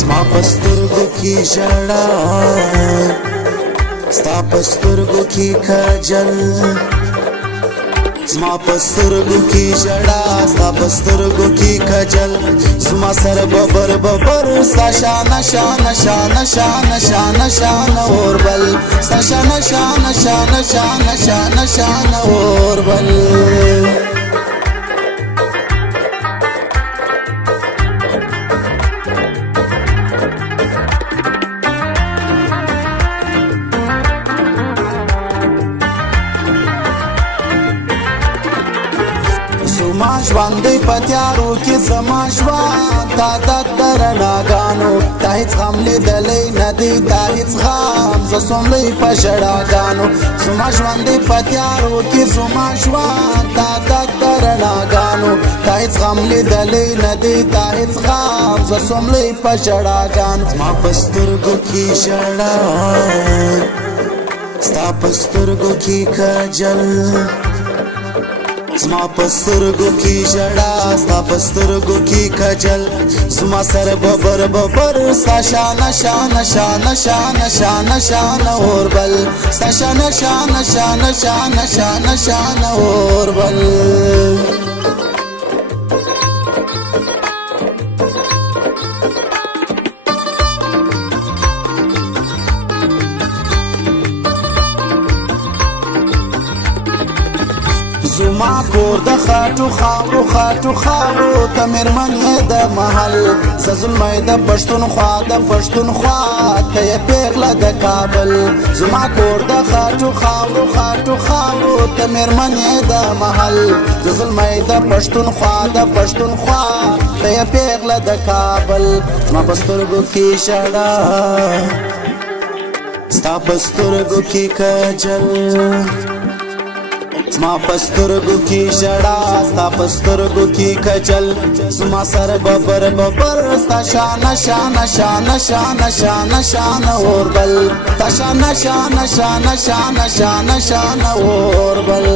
زما پسترګو کې ژړا ستا پسترګو کې کجل زما پسترګو کې ژړا ستا پسترګو کې کجل زما سر ببر ببر ستا شان شان شان شان شان شان اوربل ستا شان شان شان شان شان شان اوربل زما ژوند دی په تیارو کې زما ژوند تا د درناګانو تا هېڅ غم لیدلی نه دی تا هېڅ غم زه څوملی په ژړاګانو زما ژوند دی په تیارو کې زما ژوند تا د درناګانو تا هېڅ غم لیدلی نه دی تا هېڅ غم زه څوملی په ژړاګانو زما په سترګو کې ژړا ستا په سترګو کې کجل زما پسترګو کې ژړا ستا پسترګو کې کجل زما سر ببر ببر ستا شان شان شان شان شان شان اوربل ستا شان شان شان شان شان شان اوربل زما کور د خاټو خاورو خاټو خاورو ته مېرمن یې د محل زه زلمی د پښتونخوا د پښتونخوا ته یې پېغله د کابل زما کور د خاټو خاورو خاټو خاورو ته مېرمن یې د محل زه زلمی د پښتونخوا د پښتونخوا ته یې پېغله د کابل زما په سترګو کې ژړا ستا په سترګو کې کجل زما پسترګو کې ژړا ستا پسترګو کې کجل زما سر ببر ببر ستا شان شان شان شان شان شان اوربل تا شان شان شان شان شان شان اوربل